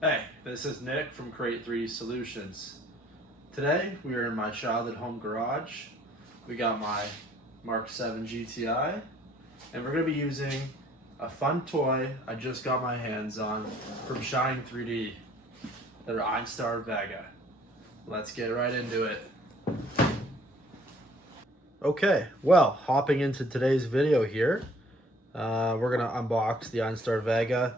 Hey, this is Nick from Create 3D Solutions. Today we are in my childhood home garage. We got my Mk7 GTI, and we're going to be using a fun toy I just got my hands on from Shining 3D, their Einstar VEGA. Let's get right into it. Okay, well, hopping into today's video here, we're going to unbox the Einstar VEGA.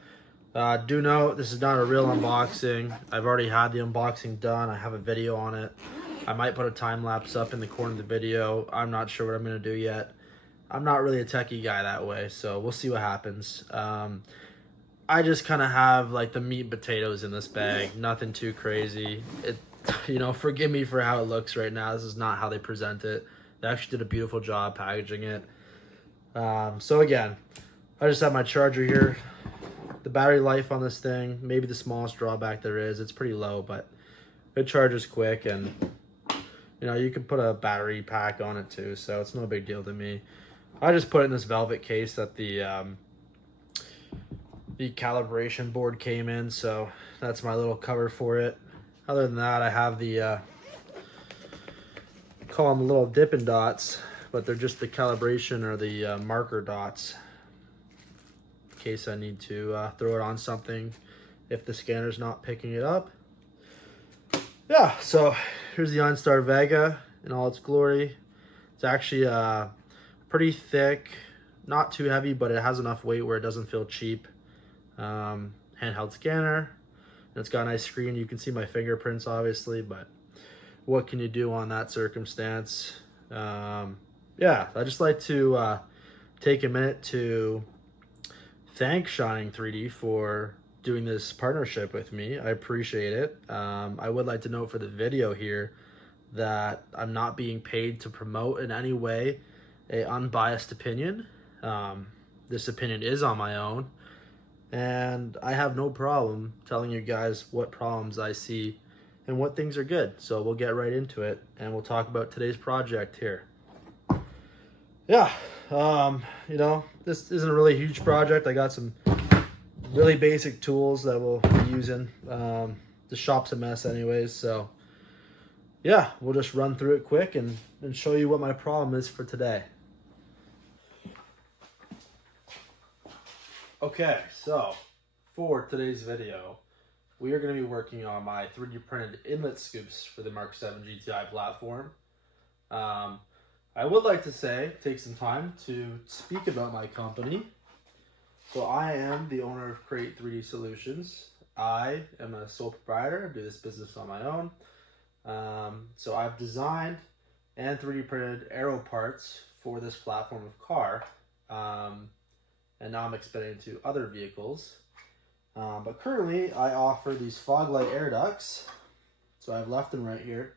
Do note, this is not a real unboxing. I've already had the unboxing done. I have a video on it. I might put a time lapse up in the corner of the video. I'm not sure what I'm going to do yet. I'm not really a techie guy that way, so we'll see what happens. I just kind of have like the meat and potatoes in this bag. Nothing too crazy. Forgive me for how it looks right now. This is not how they present it. They actually did a beautiful job packaging it. So again, I just have my charger here. The battery life on this thing, maybe the smallest drawback there is. It's pretty low, but it charges quick, and you can put a battery pack on it too, so it's no big deal to me. I just put it in this velvet case that the calibration board came in, so that's my little cover for it. Other than that, I have the call them little Dippin' Dots, but they're just the calibration or the marker dots, in case I need to throw it on something if the scanner's not picking it up. Yeah, so here's the Einstar VEGA in all its glory. It's actually pretty thick, not too heavy, but it has enough weight where it doesn't feel cheap. Handheld scanner, and it's got a nice screen. You can see my fingerprints obviously, but what can you do on that circumstance? Yeah, I just like to take a minute to thank Shining 3D for doing this partnership with me. I appreciate it. I would like to note for the video here that I'm not being paid to promote in any way a unbiased opinion. This opinion is on my own, and I have no problem telling you guys what problems I see and what things are good. So we'll get right into it, and we'll talk about today's project here. Yeah, this isn't a really huge project. I got some really basic tools that we'll be using. The shop's a mess anyways, so yeah, we'll just run through it quick and show you what my problem is for today. Okay, so for today's video, we are going to be working on my 3D printed inlet scoops for the Mk7 GTI platform. I would like to take some time to speak about my company. So I am the owner of Create 3D Solutions. I am a sole proprietor. I do this business on my own. So I've designed and 3D printed aero parts for this platform of car. And now I'm expanding to other vehicles. But currently I offer these fog light air ducts. So I have left and right here.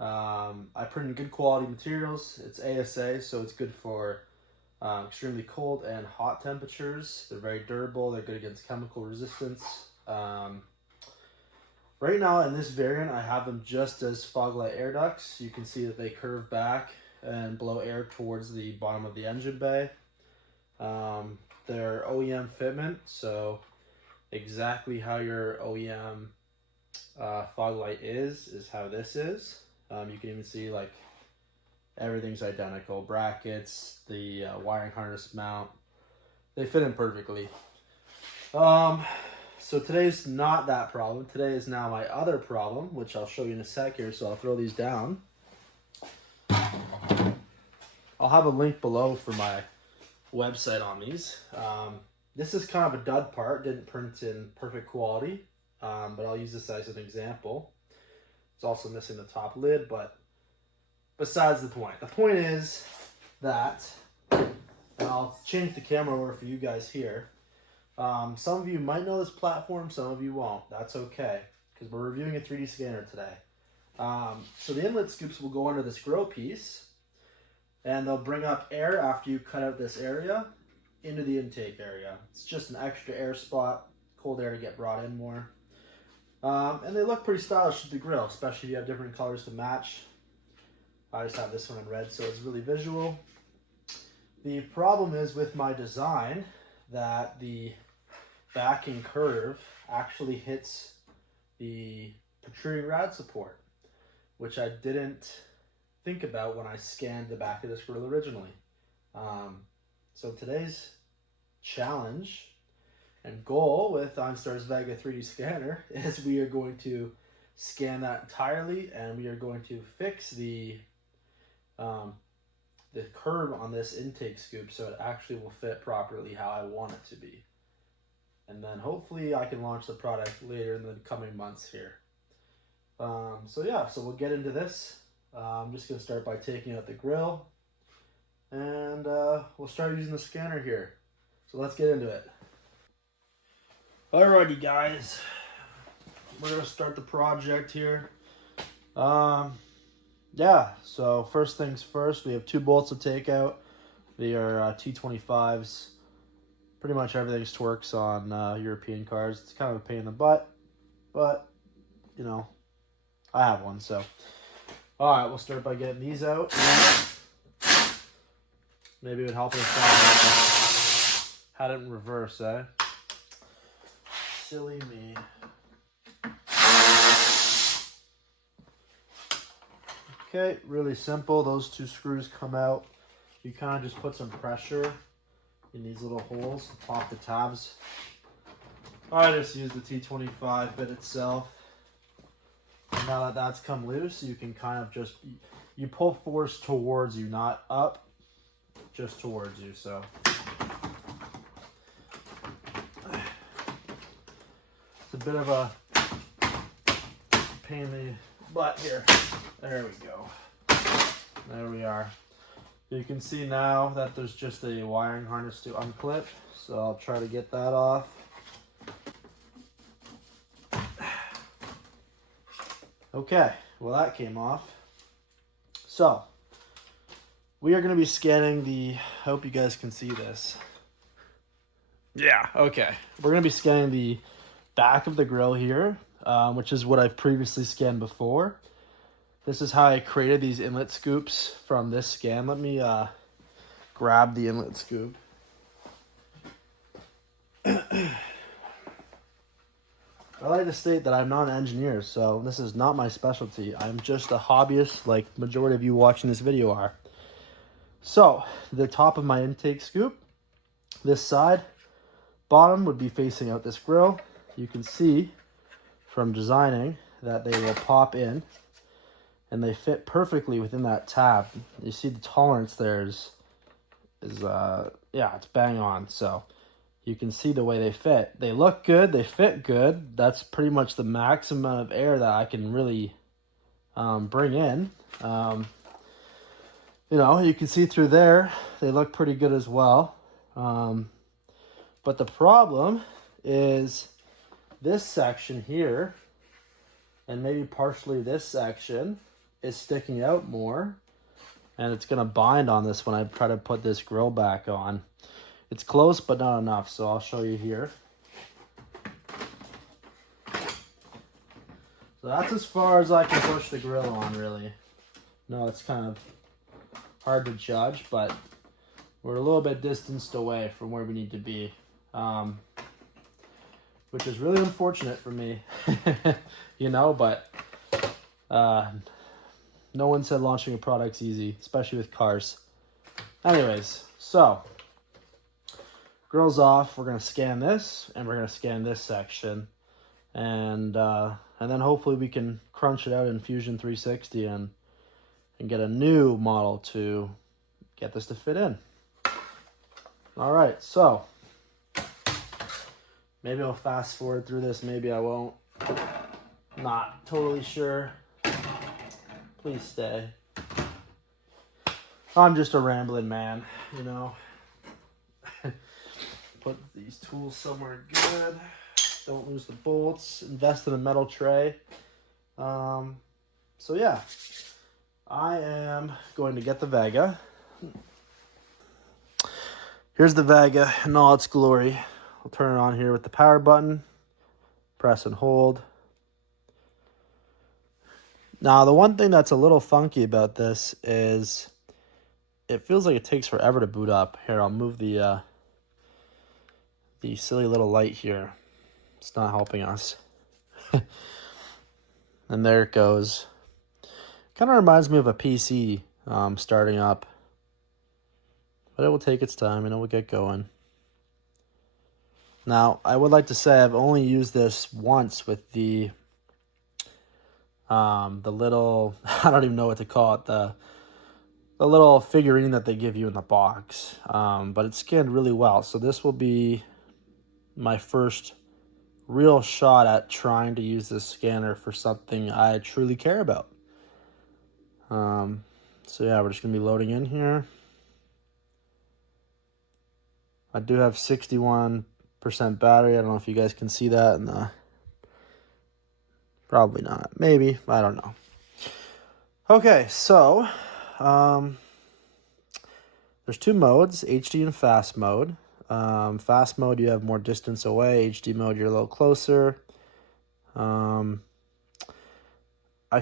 I print in good quality materials. It's ASA, so it's good for extremely cold and hot temperatures. They're very durable. They're good against chemical resistance. Right now in this variant, I have them just as fog light air ducts. You can see that they curve back and blow air towards the bottom of the engine bay. They're OEM fitment, so exactly how your OEM fog light is how this is. You can even see like everything's identical. Brackets, the wiring harness mount, they fit in perfectly. So today's not that problem. Today is now my other problem, which I'll show you in a sec here. So I'll throw these down. I'll have a link below for my website on these. This is kind of a dud part, didn't print in perfect quality, but I'll use this as an example. It's also missing the top lid, but besides the point. The point is that, and I'll change the camera over for you guys here. Some of you might know this platform, some of you won't. That's okay, because we're reviewing a 3D scanner today. So the inlet scoops will go under this grill piece, and they'll bring up air after you cut out this area into the intake area. It's just an extra air spot, cold air to get brought in more. And they look pretty stylish with the grill, especially if you have different colors to match. I just have this one in red, so it's really visual. The problem is with my design that the backing curve actually hits the protruding rad support, which I didn't think about when I scanned the back of this grill originally. So today's challenge and goal with Einstar's VEGA 3D scanner is we are going to scan that entirely, and we are going to fix the curve on this intake scoop so it actually will fit properly how I want it to be. And then hopefully I can launch the product later in the coming months here. So we'll get into this. I'm just going to start by taking out the grill, and we'll start using the scanner here. So let's get into it. Alrighty guys, we're going to start the project here. So first things first, we have 2 bolts to take out. They are T25s. Pretty much everything's Torx on European cars. It's kind of a pain in the butt, but you know, I have one, so. Alright, we'll start by getting these out. Maybe it would help if I had it in reverse, eh? Silly me. Okay, really simple. Those 2 screws come out. You kind of just put some pressure in these little holes to pop the tabs. I just use the T25 bit itself. And now that that's come loose, you can kind of just, you pull force towards you, not up, just towards you. So it's a bit of a pain in the butt here. There we go. There we are. You can see now that there's just a wiring harness to unclip, so I'll try to get that off. Okay, well that came off. So, we are going to be scanning the, I hope you guys can see this. Yeah, okay. We're going to be scanning the back of the grill here, which is what I've previously scanned before. This is how I created these inlet scoops from this scan. Let me grab the inlet scoop. I like to state that I'm not an engineer, so this is not my specialty. I'm just a hobbyist like majority of you watching this video are. So, the top of my intake scoop, this side, bottom would be facing out this grill. You can see from designing that they will pop in. And they fit perfectly within that tab. You see the tolerance there is it's bang on. So you can see the way they fit. They look good, they fit good. That's pretty much the maximum amount of air that I can really bring in. You can see through there, they look pretty good as well. But the problem is this section here, and maybe partially this section, is sticking out more, and it's going to bind on this when I try to put this grill back on. It's close, but not enough, so I'll show you here. So that's as far as I can push the grill on, really. No, it's kind of hard to judge, but we're a little bit distanced away from where we need to be, which is really unfortunate for me, but no one said launching a product's easy, especially with cars. Anyways, so grill's off. We're gonna scan this, and we're gonna scan this section, and then hopefully we can crunch it out in Fusion 360 and get a new model to get this to fit in. All right, so maybe I'll fast forward through this, maybe I won't. Not totally sure. Please stay. I'm just a rambling man, Put these tools somewhere good. Don't lose the bolts. Invest in a metal tray. So yeah, I am going to get the VEGA. Here's the VEGA in all its glory. I'll turn it on here with the power button. Press and hold. Now, the one thing that's a little funky about this is it feels like it takes forever to boot up. Here, I'll move the the silly little light here. It's not helping us. And there it goes. Kind of reminds me of a PC starting up. But it will take its time and it will get going. Now, I would like to say I've only used this once with the little, I don't even know what to call it, the little figurine that they give you in the box. But it scanned really well. So this will be my first real shot at trying to use this scanner for something I truly care about. So yeah, we're just gonna be loading in here. I do have 61% battery. I don't know if you guys can see that in the, probably not, maybe, I don't know. Okay, so there's two modes, HD and fast mode. Fast mode, you have more distance away. HD mode, you're a little closer. I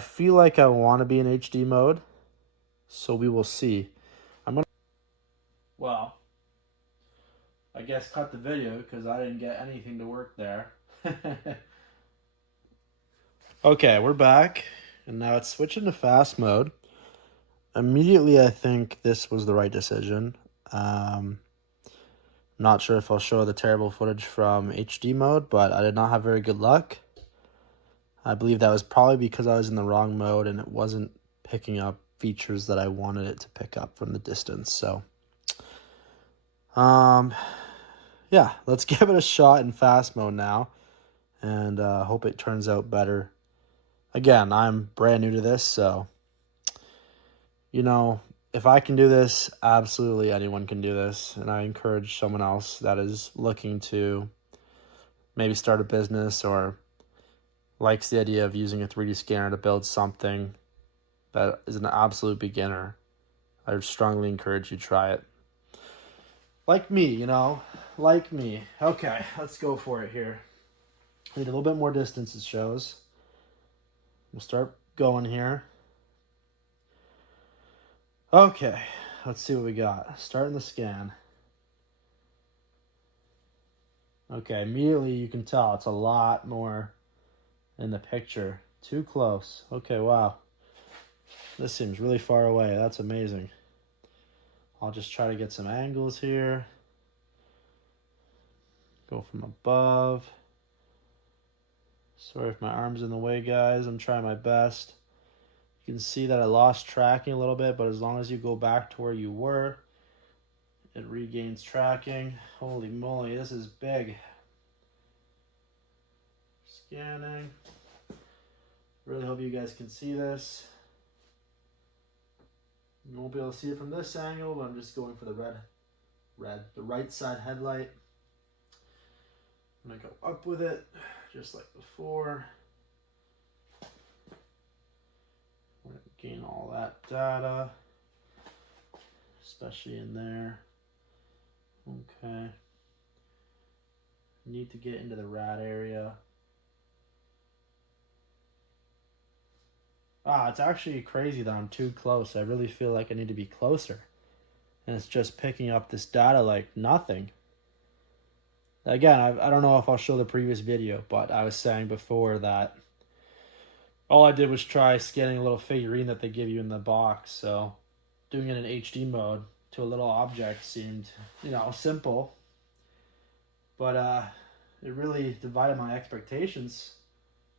feel like I want to be in HD mode, so we will see. Well, I guess cut the video because I didn't get anything to work there. Okay, we're back, and now it's switching to fast mode. Immediately, I think this was the right decision. Not sure if I'll show the terrible footage from HD mode, but I did not have very good luck. I believe that was probably because I was in the wrong mode and it wasn't picking up features that I wanted it to pick up from the distance. So, yeah, let's give it a shot in fast mode now and hope it turns out better. Again, I'm brand new to this, so, you know, if I can do this, absolutely anyone can do this. And I encourage someone else that is looking to maybe start a business or likes the idea of using a 3D scanner to build something that is an absolute beginner. I would strongly encourage you to try it. Like me, you know, like me. Okay, let's go for it here. I need a little bit more distance, it shows. We'll start going here. Okay, let's see what we got. Starting the scan. Okay, immediately you can tell it's a lot more in the picture. Too close. Okay, wow. This seems really far away. That's amazing. I'll just try to get some angles here. Go from above. Sorry if my arm's in the way, guys. I'm trying my best. You can see that I lost tracking a little bit, but as long as you go back to where you were, it regains tracking. Holy moly, this is big. Scanning. Really hope you guys can see this. You won't be able to see it from this angle, but I'm just going for the the right side headlight. I'm gonna go up with it, just like before. I'm gonna gain all that data, especially in there. Okay. Need to get into the rad area. It's actually crazy that I'm too close. I really feel like I need to be closer. And it's just picking up this data like nothing. Again, I don't know if I'll show the previous video, but I was saying before that all I did was try scanning a little figurine that they give you in the box. So doing it in HD mode to a little object seemed, you know, simple. But it really divided my expectations.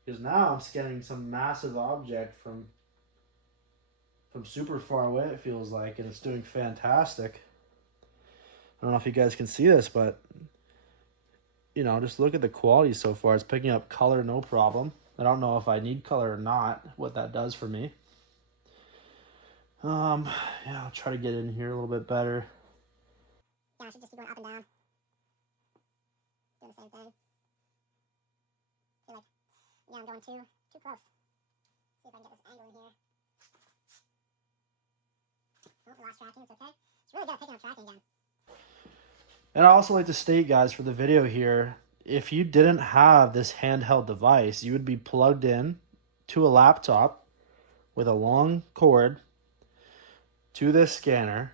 Because now I'm scanning some massive object from super far away, it feels like, and it's doing fantastic. I don't know if you guys can see this, but, you know, just look at the quality so far. It's picking up color, no problem. I don't know if I need color or not, what that does for me. Yeah, I'll try to get in here a little bit better. Yeah, I should just be going up and down. Doing the same thing. I feel like, yeah, I'm going too close. See if I can get this angle in here. Oh, lost tracking, it's okay. It's really good at picking up tracking again. And I also like to state, guys, for the video here, if you didn't have this handheld device, you would be plugged in to a laptop with a long cord to this scanner,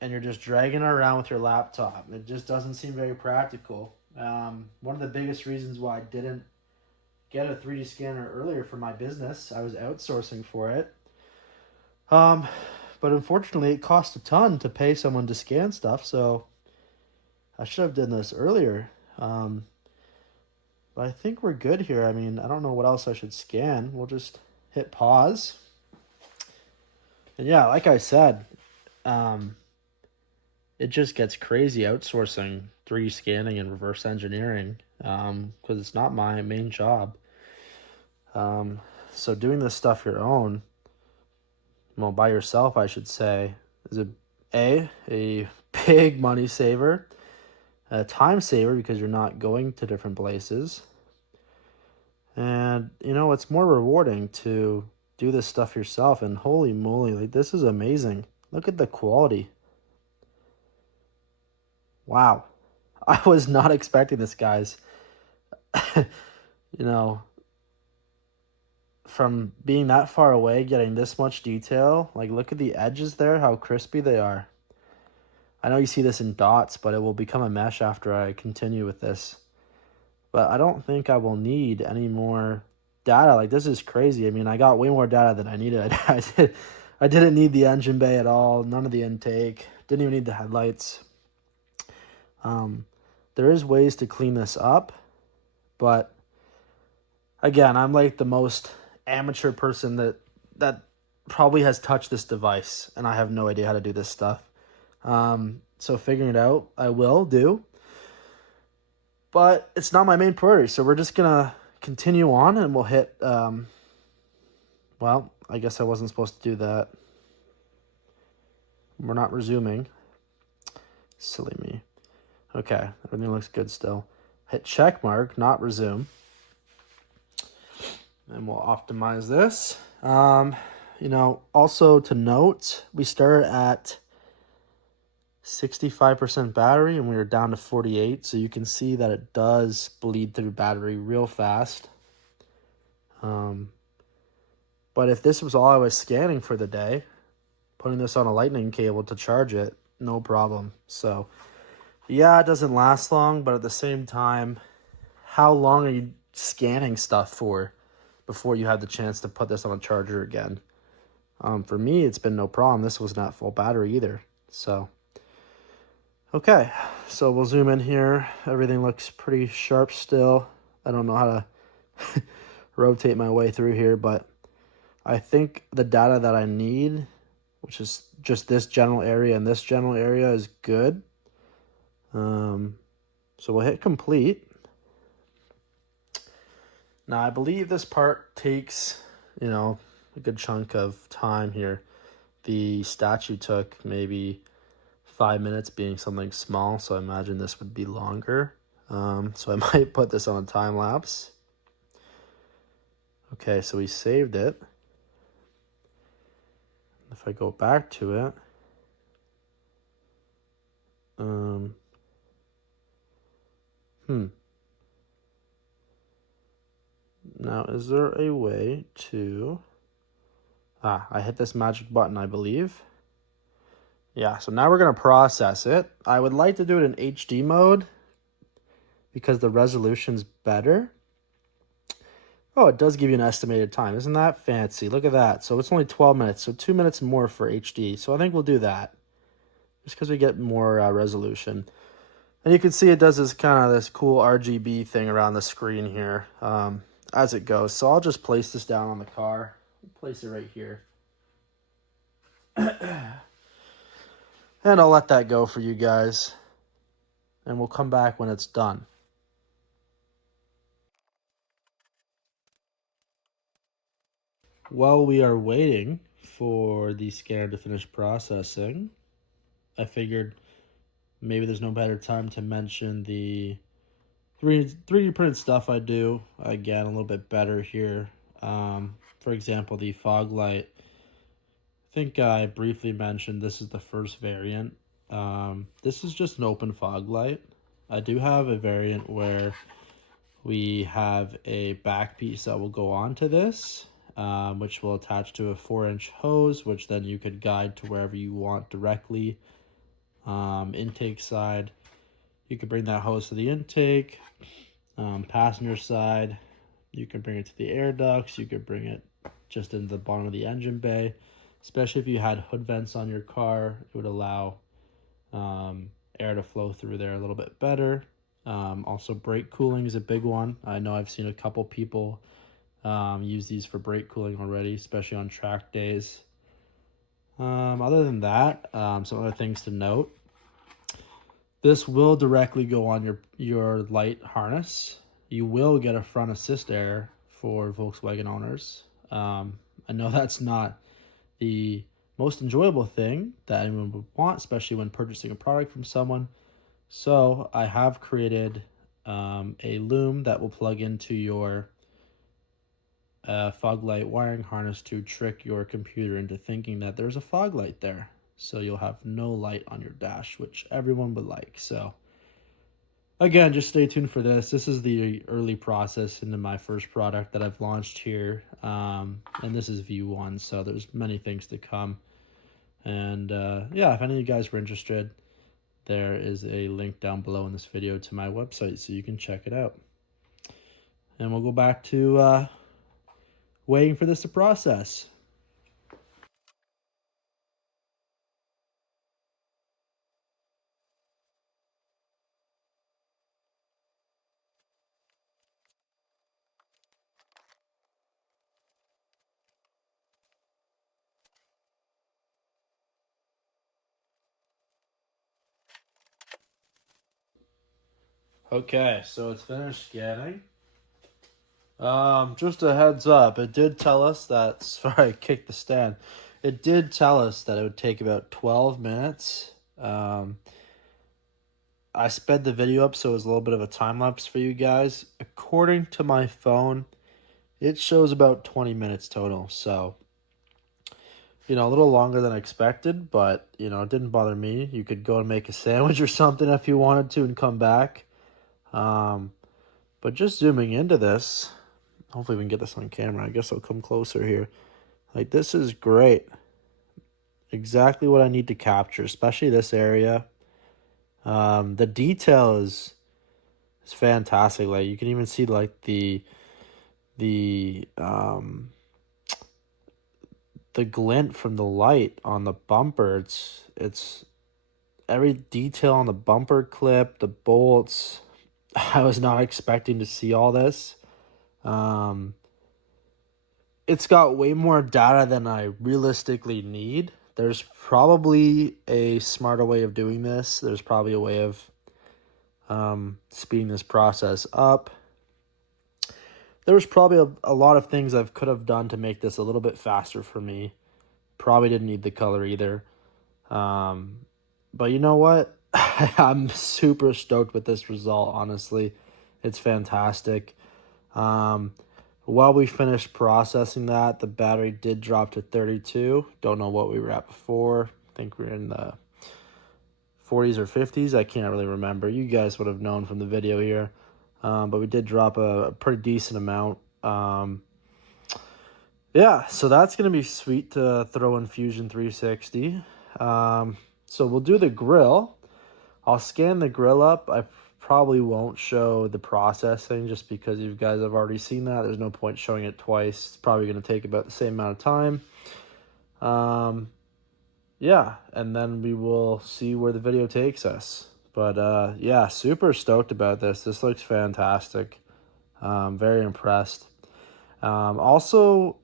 and you're just dragging it around with your laptop. It just doesn't seem very practical. One of the biggest reasons why I didn't get a 3D scanner earlier for my business, I was outsourcing for it. But unfortunately, it cost a ton to pay someone to scan stuff, so I should have done this earlier. But I think we're good here. I mean, I don't know what else I should scan. We'll just hit pause. And yeah, like I said, it just gets crazy outsourcing 3D scanning and reverse engineering because it's not my main job. So doing this stuff your own, well, by yourself, I should say, is a big money saver, a time saver because you're not going to different places. And, you know, it's more rewarding to do this stuff yourself. And holy moly, like, this is amazing. Look at the quality. Wow. I was not expecting this, guys. You know, from being that far away, getting this much detail, like, look at the edges there, how crispy they are. I know you see this in dots, but it will become a mesh after I continue with this. But I don't think I will need any more data. Like, this is crazy. I mean, I got way more data than I needed. I didn't need the engine bay at all, none of the intake, didn't even need the headlights. There is ways to clean this up, but again, I'm like the most amateur person that probably has touched this device, and I have no idea how to do this stuff. So figuring it out, I will do. But it's not my main priority, so we're just gonna continue on, and we'll hit. Well, I guess I wasn't supposed to do that. We're not resuming. Silly me. Okay, everything looks good still. Hit check mark, not resume. And we'll optimize this. You know, also to note, we started at 65% battery and we were down to 48, so you can see that it does bleed through battery real fast. But if this was all I was scanning for the day, putting this on a lightning cable to charge it, no problem. So yeah, it doesn't last long, but at the same time, how long are you scanning stuff for before you have the chance to put this on a charger again? For me, it's been no problem. This was not full battery either. So, okay, so we'll zoom in here. Everything looks pretty sharp still. I don't know how to rotate my way through here, but I think the data that I need, which is just this general area and this general area, is good. So we'll hit complete. Now, I believe this part takes, you know, a good chunk of time here. The statue took maybe 5 minutes, being something small, so I imagine this would be longer. So I might put this on a time lapse. Okay, so we saved it. If I go back to it, now, is there a way to... I hit this magic button, I believe. Yeah, so now we're going to process it. I would like to do it in HD mode because the resolution's better. Oh, it does give you an estimated time. Isn't that fancy? Look at that. So it's only 12 minutes, so 2 minutes more for HD. So I think we'll do that just because we get more resolution. And you can see it does this kind of this cool RGB thing around the screen here as it goes. So I'll just place this down on the car. Place it right here. And I'll let that go for you guys. And we'll come back when it's done. While we are waiting for the scanner to finish processing, I figured maybe there's no better time to mention the 3D printed stuff I do. Again, a little bit better here. For example, the fog light. I think I briefly mentioned this is the first variant. This is just an open fog light. I do have a variant where we have a back piece that will go onto this, which will attach to a 4-inch hose, which then you could guide to wherever you want directly Intake side, you can bring that hose to the intake. Passenger side, you can bring it to the air ducts. You could bring it just into the bottom of the engine bay. Especially if you had hood vents on your car, it would allow air to flow through there a little bit better. Also, brake cooling is a big one. I know I've seen a couple people use these for brake cooling already, especially on track days. Other than that, some other things to note. This will directly go on your light harness. You will get a front assist air for Volkswagen owners. I know that's not the most enjoyable thing that anyone would want, especially when purchasing a product from someone. So I have created a loom that will plug into your fog light wiring harness to trick your computer into thinking that there's a fog light there. So you'll have no light on your dash, which everyone would like. So again, just stay tuned for this. This is the early process into my first product that I've launched here. And this is view 1, so there's many things to come. And yeah, if any of you guys were interested, there is a link down below in this video to my website so you can check it out. And we'll go back to waiting for this to process. Okay, so it's finished scanning. Just a heads up, it did tell us that, sorry, I kicked the stand. It did tell us that it would take about 12 minutes. I sped the video up so it was a little bit of a time lapse for you guys. According to my phone, it shows about 20 minutes total. So, a little longer than I expected, but, it didn't bother me. You could go and make a sandwich or something if you wanted to and come back. But just zooming into this, hopefully we can get this on camera. I guess I'll come closer here. Like, this is great. Exactly what I need to capture, especially this area. The detail is fantastic. Like, you can even see like the glint from the light on the bumper. It's every detail on the bumper clip, the bolts. I was not expecting to see all this. It's got way more data than I realistically need. There's probably a smarter way of doing this. There's probably a way of speeding this process up. There was probably a lot of things I could have done to make this a little bit faster for me. Probably didn't need the color either. But you know what? I'm super stoked with this result, honestly. It's fantastic. While we finished processing that, the battery did drop to 32. Don't know what we were at before. I think we were in the 40s or 50s. I can't really remember. You guys would have known from the video here. But we did drop a pretty decent amount. Yeah, so that's going to be sweet to throw in Fusion 360. So we'll do the grill. I'll scan the grill up. I probably won't show the processing just because you guys have already seen that. There's no point showing it twice. It's probably going to take about the same amount of time. Yeah, and then we will see where the video takes us. But yeah, super stoked about this. This looks fantastic. Very impressed. Also,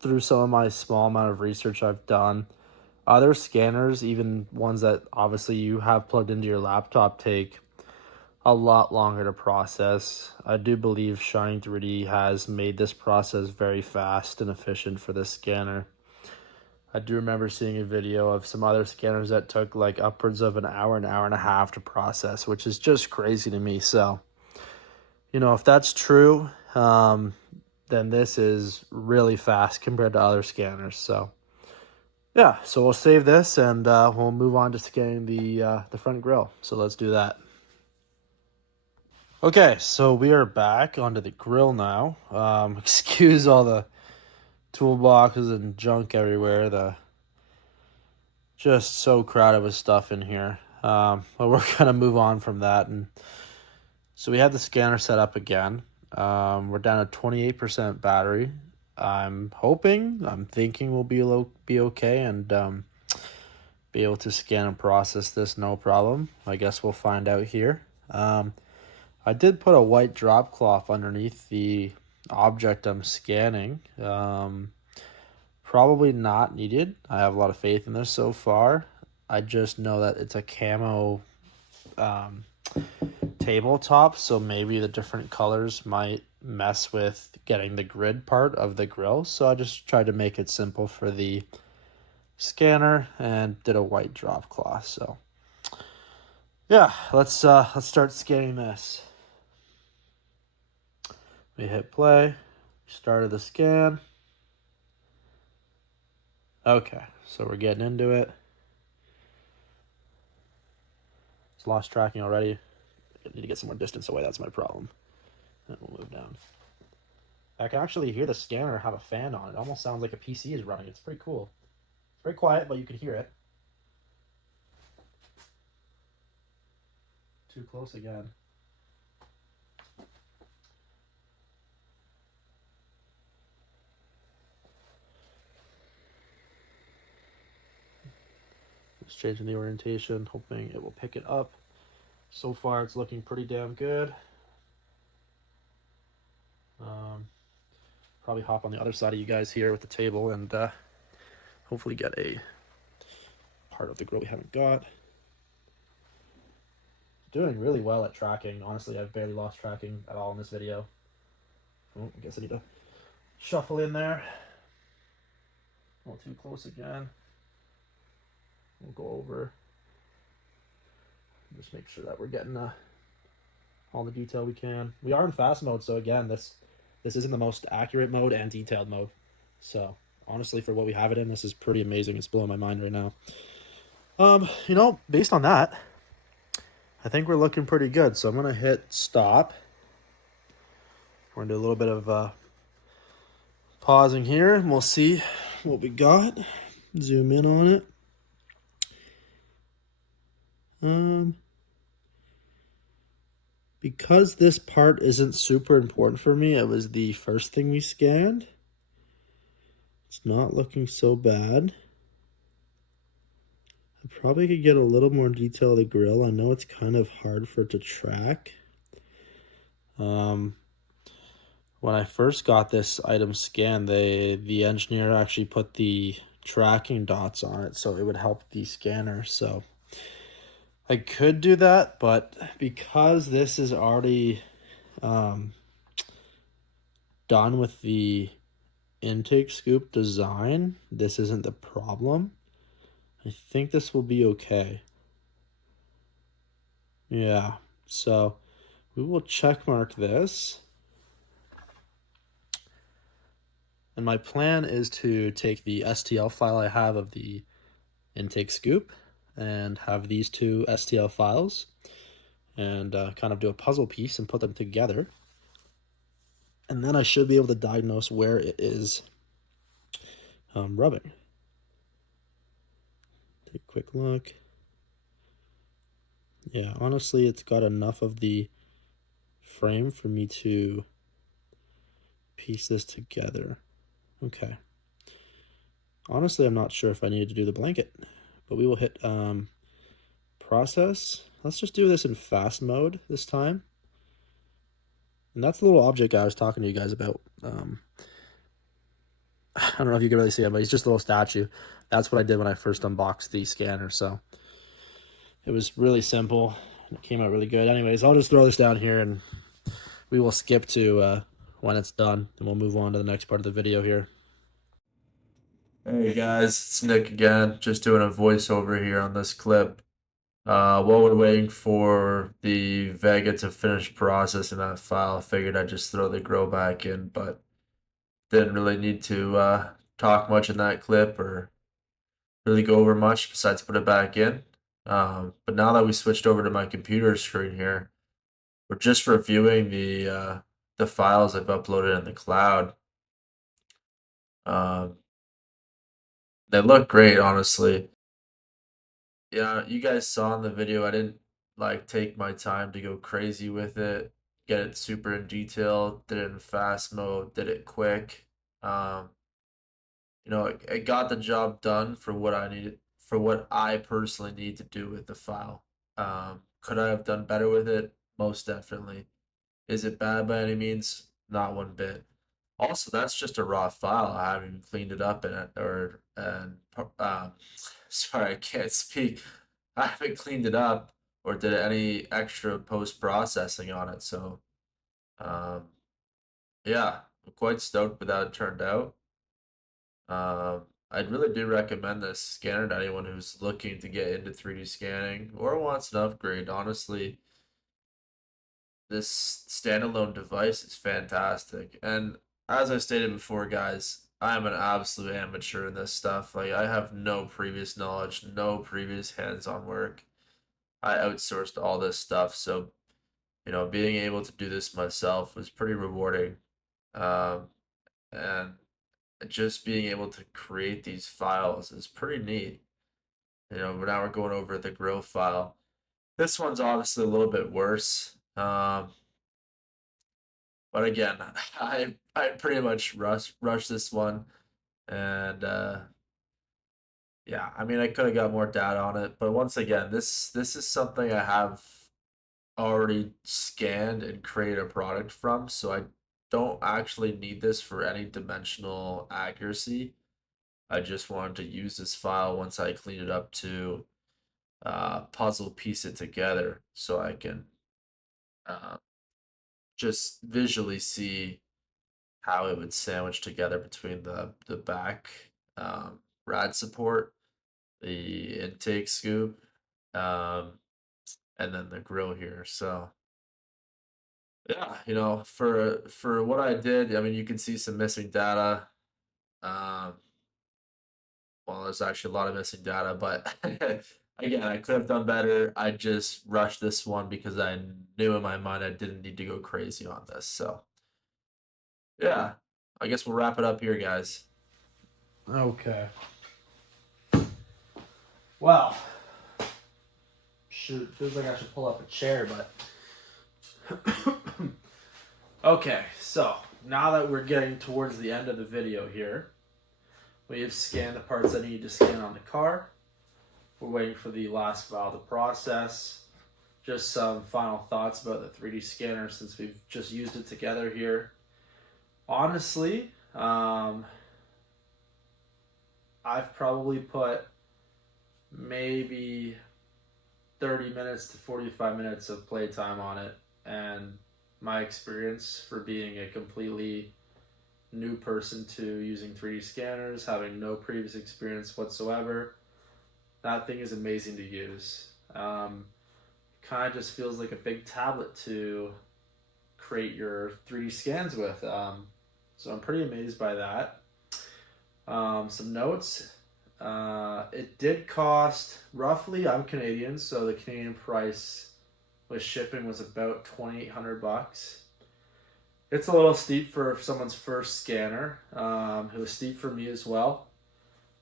through some of my small amount of research I've done, other scanners, even ones that obviously you have plugged into your laptop, take a lot longer to process. I do believe Shine 3D has made this process very fast and efficient for this scanner. I do remember seeing a video of some other scanners that took like upwards of an hour and a half to process, which is just crazy to me. So, if that's true, then this is really fast compared to other scanners. So, yeah, so we'll save this and we'll move on to scanning the front grille. So let's do that. Okay, so we are back onto the grill now. Excuse all the toolboxes and junk everywhere. The just so crowded with stuff in here. But we're gonna move on from that. And so we had the scanner set up again. We're down to 28% battery. I'm thinking we'll be okay and be able to scan and process this no problem. I guess we'll find out here. I did put a white drop cloth underneath the object I'm scanning. Probably not needed. I have a lot of faith in this so far. I just know that it's a camo tabletop, so maybe the different colors might mess with getting the grid part of the grill. So I just tried to make it simple for the scanner and did a white drop cloth. So yeah, let's start scanning this. We hit play, started the scan. Okay, so we're getting into it. It's lost tracking already. I need to get some more distance away, that's my problem. And we'll move down. I can actually hear the scanner have a fan on. It almost sounds like a PC is running. It's pretty cool. It's very quiet, but you can hear it. Too close again. Just changing the orientation, hoping it will pick it up. So far, it's looking pretty damn good. Probably hop on the other side of you guys here with the table and hopefully get a part of the grill we haven't got. Doing really well at tracking. Honestly, I've barely lost tracking at all in this video. Oh, I guess I need to shuffle in there. A little too close again. We'll go over. Just make sure that we're getting all the detail we can. We are in fast mode, so again, this isn't the most accurate mode and detailed mode. So honestly, for what we have it in, this is pretty amazing. It's blowing my mind right now. Based on that, I think we're looking pretty good. So I'm gonna hit stop. We're gonna do a little bit of pausing here, and we'll see what we got. Zoom in on it. Because this part isn't super important for me, it was the first thing we scanned. It's not looking so bad. I probably could get a little more detail of the grill. I know it's kind of hard for it to track. When I first got this item scanned, the engineer actually put the tracking dots on it so it would help the scanner. So I could do that, but because this is already done with the intake scoop design, this isn't the problem. I think this will be okay. Yeah, so we will check mark this. And my plan is to take the STL file I have of the intake scoop and have these two STL files and kind of do a puzzle piece and put them together. And then I should be able to diagnose where it is rubbing. Take a quick look. Yeah, honestly, it's got enough of the frame for me to piece this together. Okay. Honestly, I'm not sure if I needed to do the blanket, but we will hit process. Let's just do this in fast mode this time. And that's the little object I was talking to you guys about. I don't know if you can really see it, but he's just a little statue. That's what I did when I first unboxed the scanner. So it was really simple. It came out really good. Anyways, I'll just throw this down here and we will skip to when it's done, and we'll move on to the next part of the video here. Hey guys, it's Nick again, just doing a voiceover here on this clip. While we're waiting for the Vega to finish processing that file, I figured I'd just throw the grill back in, but didn't really need to talk much in that clip or really go over much besides put it back in. But now that we switched over to my computer screen here, we're just reviewing the files I've uploaded in the cloud. They look great, honestly. Yeah, you guys saw in the video, I didn't like take my time to go crazy with it, get it super in detail, did it in fast mode, did it quick. Um, it got the job done for what I needed, for what I personally need to do with the file. Could I have done better with it? Most definitely. Is it bad by any means? Not one bit. Also, that's just a raw file. I haven't even cleaned it up in it, sorry, I can't speak. I haven't cleaned it up or did any extra post processing on it. So, um, yeah, I'm quite stoked with how it turned out. I really do recommend this scanner to anyone who's looking to get into 3D scanning or wants an upgrade. Honestly, this standalone device is fantastic. And as I stated before, guys, I am an absolute amateur in this stuff. Like, I have no previous knowledge, no previous hands-on work. I outsourced all this stuff, so being able to do this myself was pretty rewarding. Um, and just being able to create these files is pretty neat. But now we're going over the grill file. This one's obviously a little bit worse. But again, I pretty much rushed this one, and yeah, I mean I could have got more data on it, but once again, this is something I have already scanned and created a product from, so I don't actually need this for any dimensional accuracy. I just wanted to use this file once I clean it up to puzzle piece it together so I can uh, just visually see how it would sandwich together between the back rad support, the intake scoop, um, and then the grill here. So yeah, for what I did, I mean, you can see some missing data. Um, well, there's actually a lot of missing data, but again, I could have done better. I just rushed this one because I knew in my mind I didn't need to go crazy on this. So yeah, I guess we'll wrap it up here, guys. Okay. Well, shoot, feels like I should pull up a chair, but okay. So now that we're getting towards the end of the video here, we have scanned the parts I need to scan on the car. We're waiting for the last file to process. Just some final thoughts about the 3D scanner since we've just used it together here. Honestly, I've probably put maybe 30 minutes to 45 minutes of playtime on it, and my experience for being a completely new person to using 3D scanners, having no previous experience whatsoever, that thing is amazing to use. Kind of just feels like a big tablet to create your 3D scans with. So I'm pretty amazed by that. Some notes. It did cost roughly, I'm Canadian, so the Canadian price with shipping was about $2,800. It's a little steep for someone's first scanner. It was steep for me as well.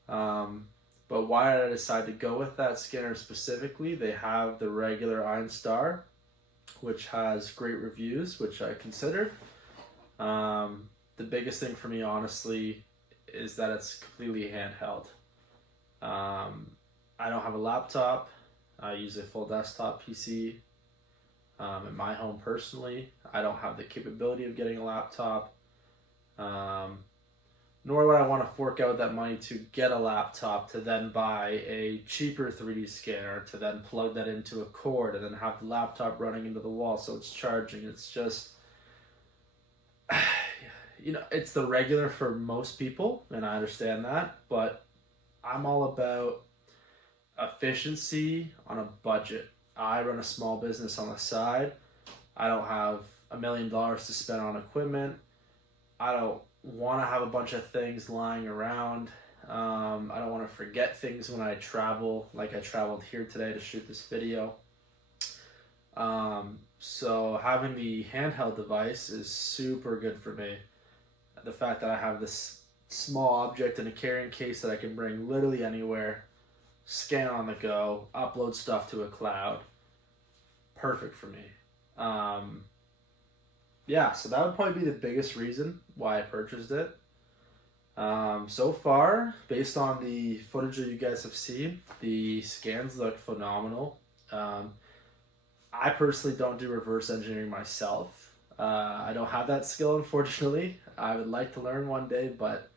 But why did I decide to go with that scanner specifically? They have the regular Einstar, which has great reviews, which I considered. The biggest thing for me, honestly, is that it's completely handheld. I don't have a laptop. I use a full desktop PC. In my home personally, I don't have the capability of getting a laptop. Nor would I want to fork out that money to get a laptop to then buy a cheaper 3D scanner to then plug that into a cord and then have the laptop running into the wall so it's charging. It's just, it's the regular for most people, and I understand that, but I'm all about efficiency on a budget. I run a small business on the side. I don't have $1 million to spend on equipment. I don't want to have a bunch of things lying around. I don't want to forget things when I travel, like I traveled here today to shoot this video. So having the handheld device is super good for me. The fact that I have this small object in a carrying case that I can bring literally anywhere scan on the go, upload stuff to a cloud. Perfect for me. Yeah, so that would probably be the biggest reason why I purchased it. So far, based on the footage that you guys have seen, the scans look phenomenal. I personally don't do reverse engineering myself. I don't have that skill, unfortunately. I would like to learn one day, but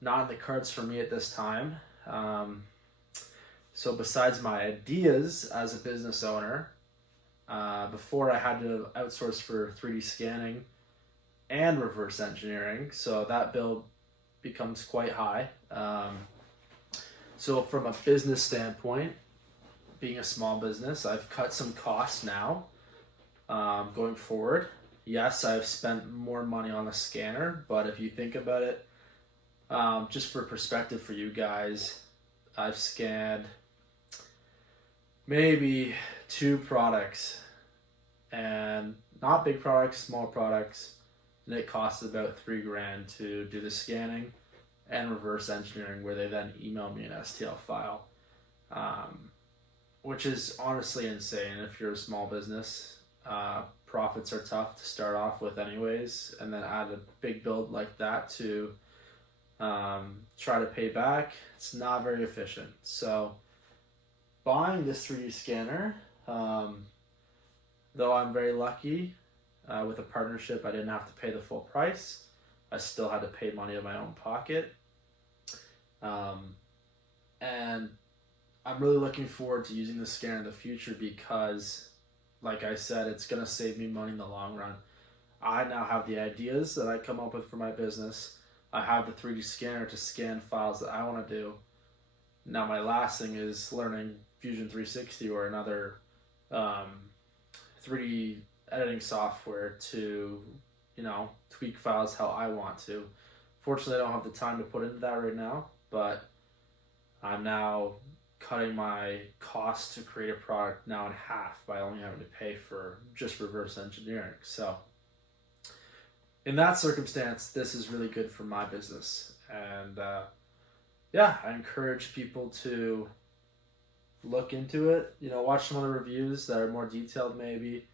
not in the cards for me at this time. So besides my ideas as a business owner, before I had to outsource for 3D scanning and reverse engineering, so that bill becomes quite high. So from a business standpoint, being a small business, I've cut some costs now. Going forward, yes, I've spent more money on a scanner, but if you think about it, just for perspective for you guys, I've scanned maybe 2 products, and not big products, small products, and it costs about $3,000 to do the scanning and reverse engineering, where they then email me an STL file, which is honestly insane if you're a small business. Profits are tough to start off with anyways, and then add a big build like that to try to pay back, it's not very efficient. So buying this 3D scanner, though I'm very lucky with a partnership, I didn't have to pay the full price. I still had to pay money out of my own pocket. And I'm really looking forward to using this scanner in the future because, like I said, it's going to save me money in the long run. I now have the ideas that I come up with for my business. I have the 3D scanner to scan files that I want to do. Now my last thing is learning Fusion 360 or another 3D editing software to, tweak files how I want to. Fortunately, I don't have the time to put into that right now, but I'm now cutting my cost to create a product now in half by only having to pay for just reverse engineering. So in that circumstance, this is really good for my business. And I encourage people to look into it, watch some other reviews that are more detailed maybe,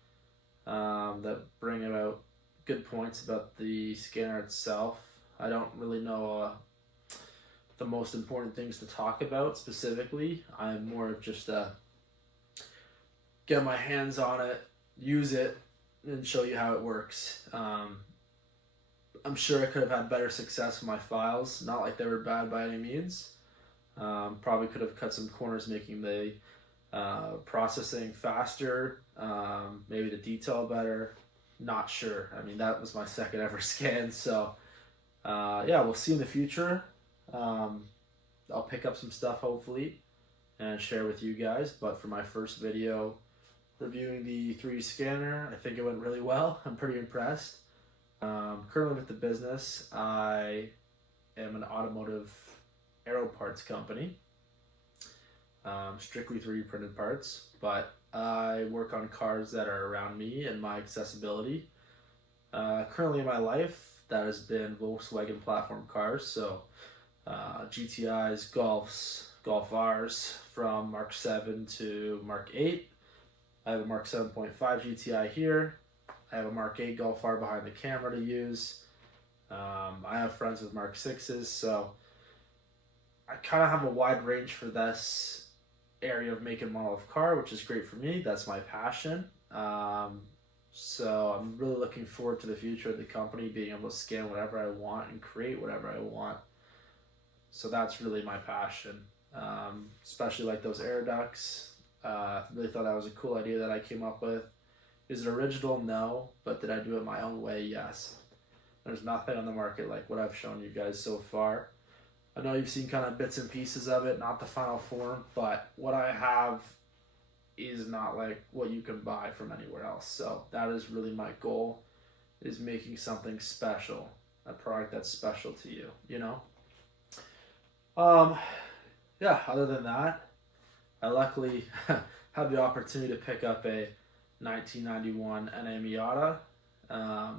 that bring about good points about the scanner itself. I don't really know the most important things to talk about specifically. I'm more of just get my hands on it, use it, and show you how it works. I'm sure I could have had better success with my files. Not like they were bad by any means. Probably could have cut some corners, making the processing faster, maybe the detail better. Not sure. I mean, that was my second ever scan. So we'll see in the future. I'll pick up some stuff hopefully and share with you guys. But for my first video reviewing the 3D scanner, I think it went really well. I'm pretty impressed. Currently with the business, I am an automotive aero parts company, strictly 3D printed parts, but I work on cars that are around me and my accessibility. Currently in my life, that has been Volkswagen platform cars, so GTIs, Golfs, Golf Rs, from Mark 7 to Mark 8. I have a Mk7.5 GTI here. I have a Mark 8 Golf R behind the camera to use. I have friends with Mark 6s, so I kind of have a wide range for this area of make and model of car, which is great for me. That's my passion. So I'm really looking forward to the future of the company, being able to scan whatever I want and create whatever I want. So that's really my passion, especially like those air ducts. Really thought that was a cool idea that I came up with. Is it original? No. But did I do it my own way? Yes. There's nothing on the market like what I've shown you guys so far. I know you've seen kind of bits and pieces of it, not the final form, but what I have is not like what you can buy from anywhere else. So that is really my goal, is making something special, a product that's special to you, Other than that, I luckily had the opportunity to pick up a 1991 NA Miata.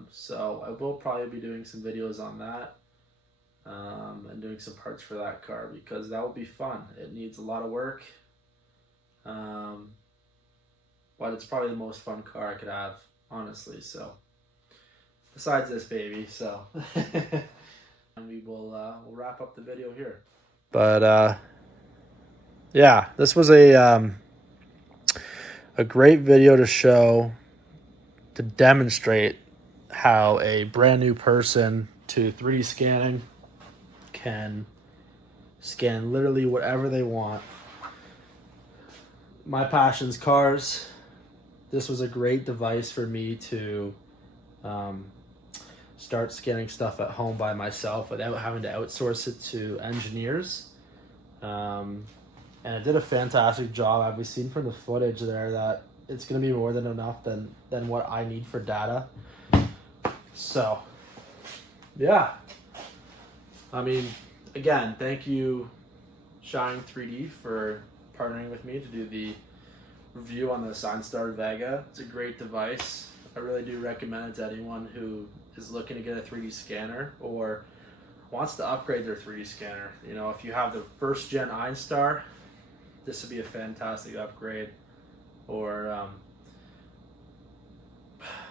So I will probably be doing some videos on that. and doing some parts for that car, because that will be fun. It needs a lot of work, but it's probably the most fun car I could have, honestly. So besides this baby, so and we'll wrap up the video here. But yeah, this was a great video to demonstrate how a brand new person to 3D scanning can scan literally whatever they want. My passion's cars. This was a great device for me to start scanning stuff at home by myself without having to outsource it to engineers. And it did a fantastic job. I've seen from the footage there that it's going to be more than enough than what I need for data. So, yeah. I mean, again, thank you, Shine 3D, for partnering with me to do the review on the Einstar VEGA. It's a great device. I really do recommend it to anyone who is looking to get a 3D scanner or wants to upgrade their 3D scanner. You know, if you have the first gen Einstar, this would be a fantastic upgrade. Or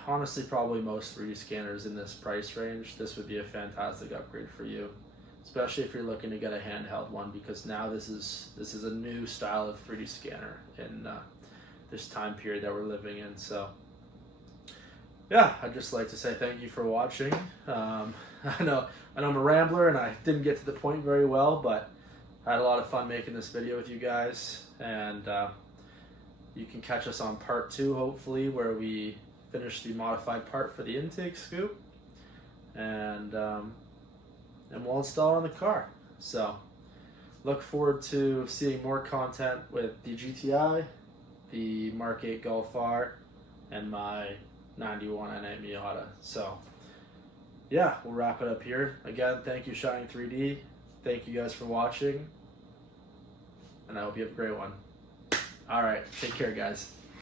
honestly, probably most 3D scanners in this price range, this would be a fantastic upgrade for you, especially if you're looking to get a handheld one, because now this is a new style of 3D scanner in this time period that we're living in. So yeah, I'd just like to say thank you for watching. I know I'm a rambler and I didn't get to the point very well, but I had a lot of fun making this video with you guys, and you can catch us on part 2, hopefully, where we finish the modified part for the intake scoop, and we'll install it on the car. So look forward to seeing more content with the GTI, the Mark 8 Golf R, and my 91 NA Miata. So yeah, we'll wrap it up here. Again, thank you, Shining 3D. Thank you guys for watching, and I hope you have a great one. All right, take care, guys.